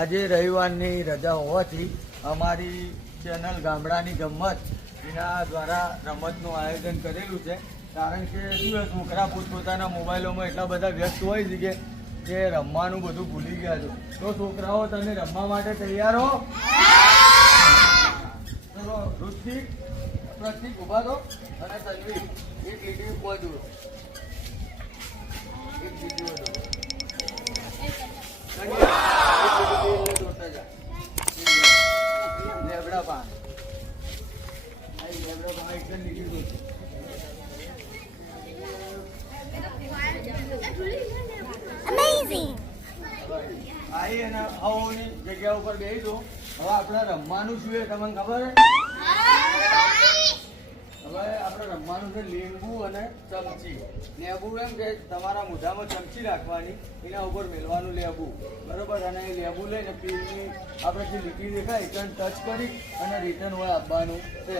આજે રવિવારની રજા હોવાથી અમારી ચેનલ ગામડાની ગમ્મત એના દ્વારા રમતનું આયોજન કરેલું છે. કારણ કે શું છોકરા પોતપોતાના મોબાઈલોમાં એટલા બધા વ્યસ્ત હોય છે કે જે રમવાનું બધું ભૂલી ગયા છો. તો છોકરાઓ તમે રમવા માટે તૈયાર હો? ચલો ઋતિક, પ્રતિક ઉભા દો અને તન્વી એક લીટી ઉપર દોડો. એક લીટી ઉપર દોડો. લેબડા પાન લેબડા પાન એક લીટી દોડો. Amazing. આઈ અને આઓની જગ્યા ઉપર બેસી દો. હવે આપણે રમવાનું શું છે તમને ખબર છે? હવે આપણે રમવાનું છે લીંબુ અને ચમચી. લેબુ એમ કે તમારા મોઢામાં ચમચી રાખવાની, એના ઉપર મેળવાનું લેબુ, બરોબર? અને એ લેબુ લઈને પીરની આપણે જે લીટી દેખાય ત્યાં ટચ કરી અને રિટર્ન હોય આપવાનું છે.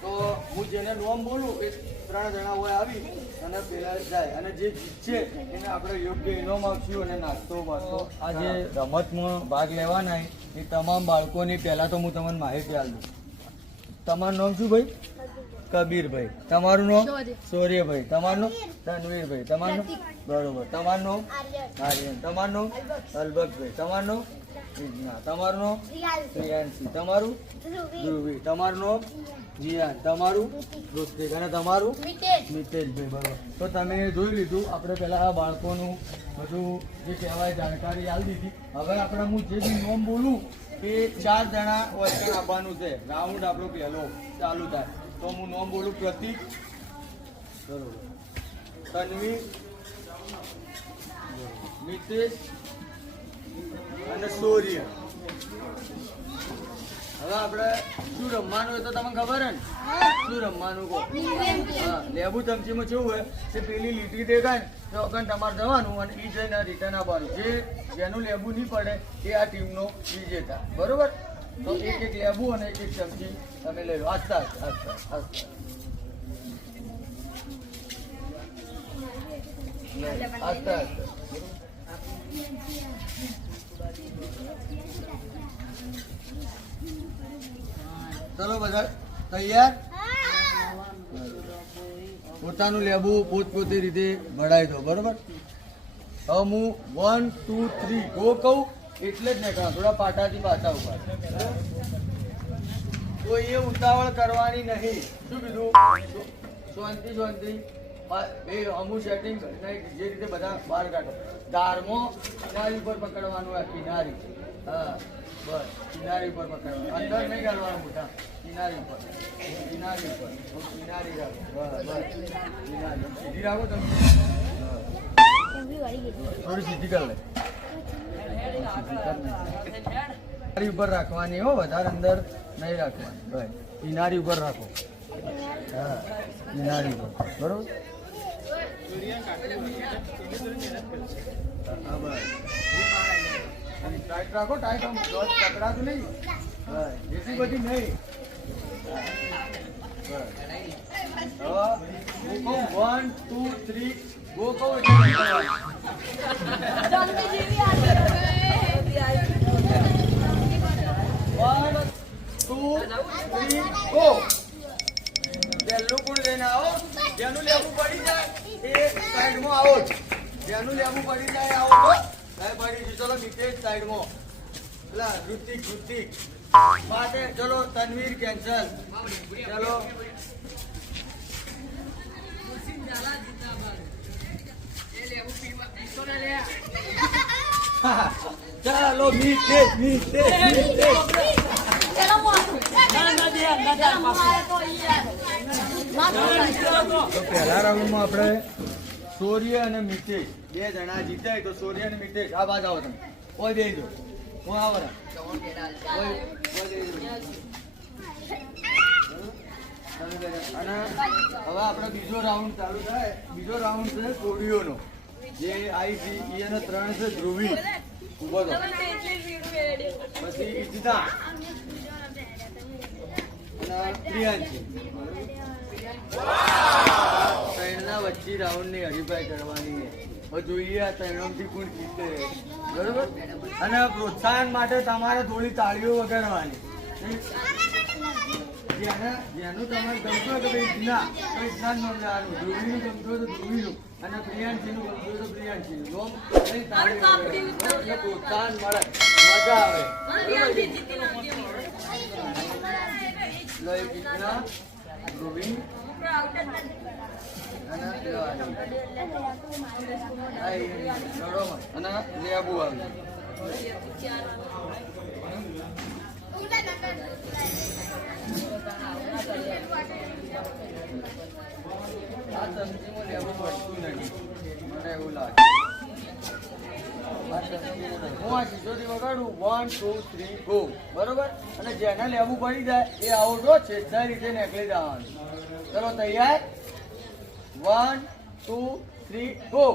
તો હું જેને નોમ બોલું એ 3 જણા હોય આવી અને પેલા જાય અને જે જીતશે એને આપણે યોગ્ય ઇનામ આપશું અને નાસ્તો વાસ્તો. આ જે રમતમાં ભાગ લેવાના એ તમામ બાળકોની પહેલાં તો હું તમને માહિતી આપું. તમારું નામ શું ભાઈ? કબીરભાઈ. તમારું નામ? સૌર્યભાઈ. તમારું નામ? તનવીરભાઈ. તમારું નામ? બરોબર. તમારું નામ? આર્યન. તમારું નામ? અલબતભાઈ. તમારું નામ? વિજ્ઞા. તમારું નામ? પ્રિયાંશી. તમારું? ધ્રુવી. તમારું નામ? જીયાન. તમારું? ઋતિક. અને તમારું? મિતેશભાઈ. બરોબર. તો તમે જોઈ લીધું આપણે પહેલાં આ બાળકોનું બધું જે કહેવાય જાણકારી આપી દીધી. હવે આપણે હું જે બી નોમ બોલું એ 4 જણા વચન આપવાનું છે. રાઉન્ડ આપણો પહેલો ચાલુ થાય. તો હું નોમ બોલું પ્રતિક, બરોબર, તન્વી, મિતેશ અને સૌર્ય. હવે આપણે શું રમવાનું હોય તો તમને ખબર હે ને? શું રમવાનું કહો? હા, લેબુ ચમચીમાં કેવું હોય કે પેલી લીટી દેખાય ને તો અગન તમારે જવાનું અને એ જઈને રિટર્ન આપવાનું. જેનું લેબુ નહીં પડે એ આ ટીમનો વિજેતા, બરોબર? તો એક એક લેબુ અને એક એક ચમચી તમે લઈ લો. આસ્તા આસ્તા આસ્તા આસ્તા આસ્તા. ચલો બધા તૈયાર? પોતાનું લેબુ પોતપોતી રીતે ભરાઈ દો, બરોબર? હવે હું 1 2 3 ગો કહું એટલે જ નહીં, થોડા પાટાથી પાછા ઉભા. કોઈ એ ઉતાવળ કરવાની નહીં. શું કીધું? શાંતિ શાંતિ. એ અમુક સેટિંગ જે રીતે બધા બહાર કાઢો. ધારમાં કિનારી ઉપર પકડવાનું હોય. કિનારી, હા બસ કિનારી ઉપર પકડવાનું. અંદર નહીં કાઢવાનું મોટા. કિનારી ઉપર, કિનારી ઉપર, કિનારી રાખો. બસ બસ કિનારી સીધી રાખો. તમે થોડી સીધી કરી લે. કિનારી ઉપર રાખવાની હો, વધારે અંદર નહીં રાખવાની. ભાઈ કિનારી ઉપર રાખો. હા કિનારી ઉપર, બરોબર? હા બસ ટાઈટ રાખો. ટાઈટ આમ પકડાતું નહીં. હા જેટલી બધી નહીં. હવે હું કહું 1 2 3 ગો કહું એટલે 1 2 3 ગો. પહેલું ગુણ લઈને આવો. જેનું લેવું પડી જાય એ સાઈડમાં આવો જ. જેનું લેવું પડી જાય આવો તો પડી. ચલો મિતેશ સાઈડમાં. પેલા ઋતિક માટે. ચલો તનવીર કેન્સલ. ચલો ચાલો મિતેશ. તો પહેલા રાઉન્ડમાં આપણે સૌર્ય અને મિતેશ 2 જણા જીતાય. તો સૌર્ય અને મિતેશ આ બાજુ આવો. તમે કોઈ દઈ દો. હું આવો ને. અને હવે આપણે બીજો રાઉન્ડ ચાલુ થાય. બીજો રાઉન્ડ છે કોડીઓનો. જે આઈ છે એને 3 છે. ધ્રુવી ઉભો તો, પછી ઈજિતા અને પ્રિયાંશી. ટ્રેનના વચ્ચે રાઉન્ડની હરીફાઈ કરવાની છે. હવે જોઈએ આ ત્રણથી કોણ જીતે, બરોબર. અને પ્રોત્સાહન માટે તમારે થોડી તાળીઓ વગાડવાની. જેનું તમારે ગમતું હોય તો ઇજ્ના, તો ઇજ્નાનું નામ લેવાનું. ધ્રુવીનું ગમતું હોય તો ધ્રુવીનું, અને પ્રિયાંશીનું ગમતું હોય તો પ્રિયાંશીનું નામ લઈને તાળીઓ વગાડવાની. એટલે પ્રોત્સાહન મળે, મજા આવે. ઇજ્ના, ધ્રુવી અને લેબુ આવી. આ ચમચીમાં લેવું પડતું નથી, મને એવું લાગે. હું આ શીશોથી વગાડું 1 2 3 ગો, બરોબર. અને જેને લેવું પડી જાય એ આઉટ હો, છેદા રીતે નીકળી જવાનું. ચલો તૈયાર, 1 2 3 ગો.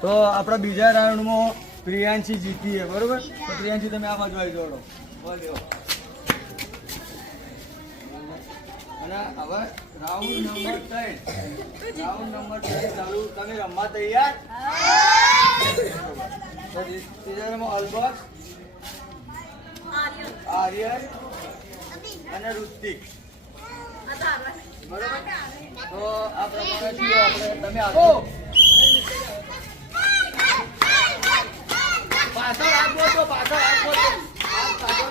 તો આપણા બીજા રાઉન્ડમાં પ્રિયાંશી જીતી છે, બરોબર. તો પ્રિયાંશી તમે આ બાજુ આવી જોડો. અને હવે રાઉન્ડ નંબર 3 ચાલુ. તમે રમવા તૈયાર? તો ત્રીજામાં અલ્બર્ટ, આર્યન અને ઋતિક, બરોબર. તો આ પ્રમાણે આપણે તમે આપો. પાછળ આપો તો પાછળ આપો તો પાછળ.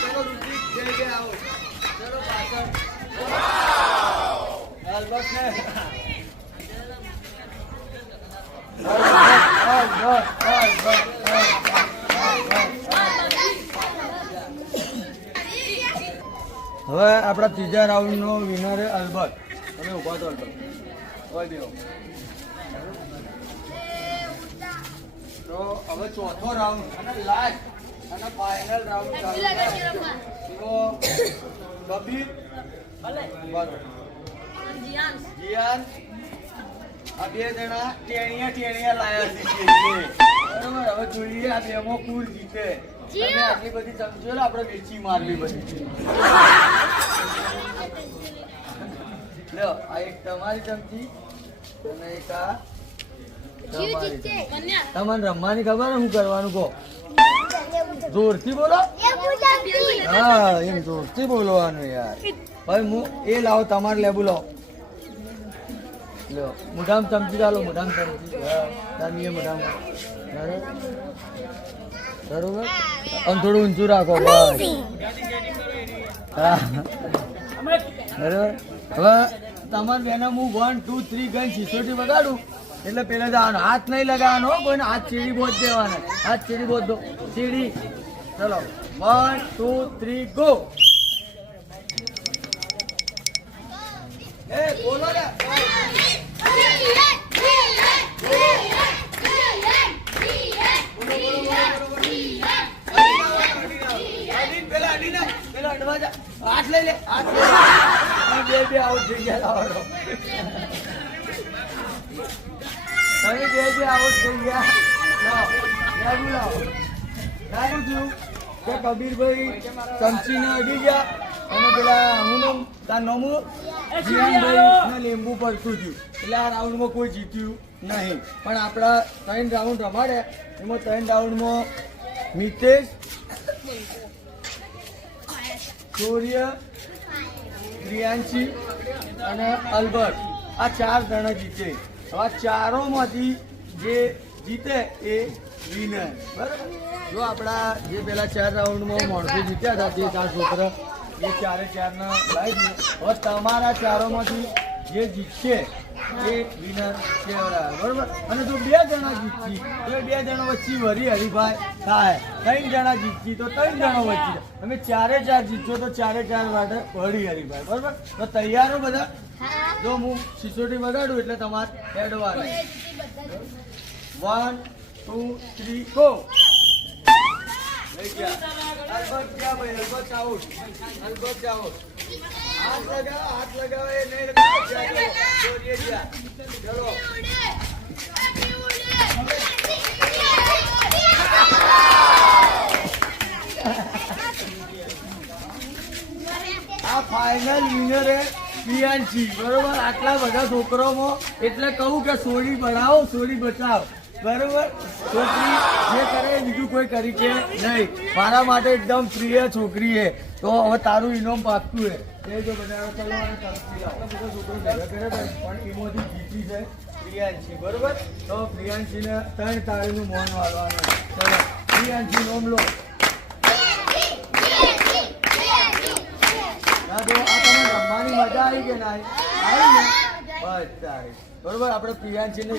ચલો ઋતિક જય આવો. ચલો પાછળ. અલ્બર્ટ ને હવે આપણા ત્રીજા રાઉન્ડ નો વિનર અલ્બર્ટ. તમે ઉભા તો અલ્બર્ટ હોય દેવો. તો હવે ચોથો રાઉન્ડ અને લાસ્ટ અને ફાઇનલ રાઉન્ડ ચાલુ થાય. તો કબીર, જીયાન, આ બે જણા ટેણિયા લાયા છે, બરોબર. હવે જોઈએ આ બેમાં કુલ જીતે. તમે આટલી બધી ચમચો આપણે વેચી મારવી બધી. લો આ એક તમારી ચમચી અને એક આ તમારી ચમચી. તમને રમવાની ખબર ને શું કરવાનું કહો? જોરથી બોલો. હા એમ જોરથી બોલવાનું યાર. હવે હું એ લાવો, તમારે લેબુ લો. લો મોઢામાં ચમચી ચાલો, મોઢામાં ચમચી. તાની મોઢામાં, બરોબર. આમ થોડું ઊંચું રાખો, બસ. હા બરોબર. હવે તમારે બેના હું 1 2 3 ગઈ સિસોટી વગાડું એટલે પેલા જવાનું. હાથ નહીં લગાવવાનો, કોઈને હાથ ચીડી બોધ દેવાના. હાથ ચીડી બોધ દો, ચીડી. ચલો 1 2 3 ગો. એ બોલો ને. હાથ લઈ લે, હાથ લઈ લે. બે આઉટ થઈ ગયા. લાવો તમે બે આઉટ થઈ ગયા. લાવું છું કે કબીરભાઈ ચમચીને અડી ગયા અને પેલા હું તાર નમું જીયાનભાઈ લીંબુ પડતું થયું. એટલે આ રાઉન્ડમાં કોઈ જીત્યું નહીં. પણ આપણા 3 રાઉન્ડ રમાડે એમાં 3 રાઉન્ડમાં મિતેશ, સૂર્ય, પ્રિયાંશી અને અલ્બર્ટ આ 4 જણા જીતે. હવે આ ચારોમાંથી જે જીતે એ વિનર, બરાબર. જો આપણા જે પેલા 4 રાઉન્ડમાં માણસો જીત્યા હતા તે 4 છોકરા એ 4 ના લાવી દીધું. હવે તમારા ચારોમાંથી જે જીતશે એ વિનર કહેવાય, બરોબર. અને જો 2 જણા જીતશી તો 2 જણા વચ્ચે વરી હરીફાઈ થાય. 3 જણા જીતશી તો 3 જણા વચ્ચે. તમે 4 જીતશો તો 4 માટે વળી હરીફાઈ, બરોબર. તો તૈયારો બધા? જો હું સિસોટી વગાડું એટલે તમારે હેડવાનું. 1 2 3 ગો. લઈ થઈ ગયા. અલબત્ત ગયા ભાઈ, અલબત્ત આઉટ. અલબત્ત આઉટ. હાથ લગાવો એ નહીં લગાવો. દોરીએ ગયા. ચલો. આ ફાઇનલ વિનર હે પ્રિયાંશી. બરોબર, આટલા બધા છોકરાઓમાં એટલે કહું કે સોડી બનાવો, સોડી બચાવો. બરોબર, છોકરી જે કરે એ બીજું કોઈ કરી કે નહીં. મારા માટે એકદમ પ્રિય છોકરી છે. તો હવે તારું ઇનામ પાકતું હે. એ જો બનાવો. ચલો અને તરફથી લાવો. બધા છોકરો ભેગા કરે પણ એમાંથી જીતી છે પ્રિયાંશી. બરોબર, તો પ્રિયાંશીને 3 તાળીનું મોન વાળવાનું. ચલો પ્રિયાંશી નોમ લો. ના જો આ તમે રમવાની મજા આવી કે ના આવી ને? બસ સારી. બરોબર, આપણે પ્રિયાંશીને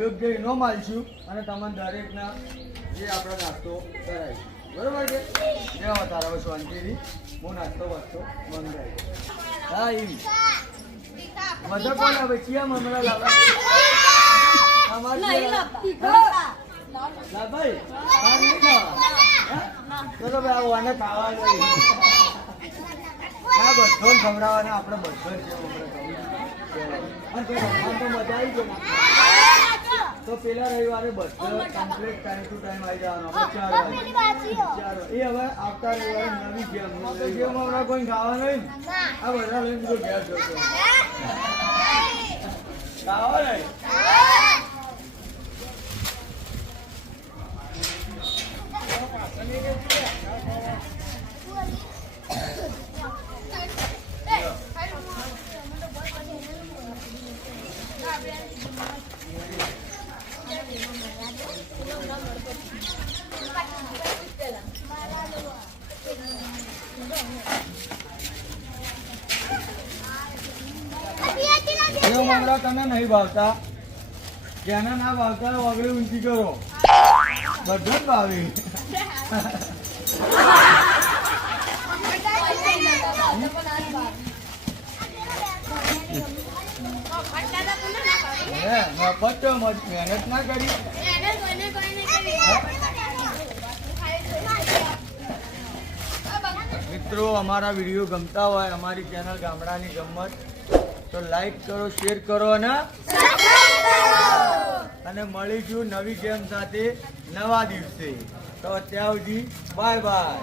યોગ્ય ઇનામ આલશું અને તમને દરેકના જે આપણે નાસ્તો કરાવીશું. બરોબર છે? લેવા તારા હવે શાંતિથી હું નાસ્તો વાસ્તો મંગાવી. હા એવી મજા કોણ આવે? ચિયા મમરા લાવવા ભાઈ નહીં ખાવા. ચલો ભાઈ આવું આને ખાવા નહીં. ના બધો ખવડાવવાના આપણે બધો જ તો મજા આવી ગઈ. તો પેલા રવિવારે બધો કમ્પ્લીટ ટાઈમ ટુ ટાઈમ આવી જવાનો. આપણે 4 વાગે. એ હવે આવતા રવિવારે નવી ગેમ હમણાં કોઈ ખાવા નહીં. આ બધા લઈને બધો ઘેર જતો ખાવા નહીં. મમરા તને નહીં ભાવતા, જેને ના ભાવતા વગડી ઊંચી કરો. બધું જ ભાવી. મફત મહેનત ના કરી. મિત્રો અમારા વિડીયો ગમતા હોય, અમારી ચેનલ ગામડાની ગમત, તો લાઈક કરો, શેર કરો અને મળીશું નવી ગેમ સાથે નવા દિવસે. તો અત્યાર સુધી બાય બાય.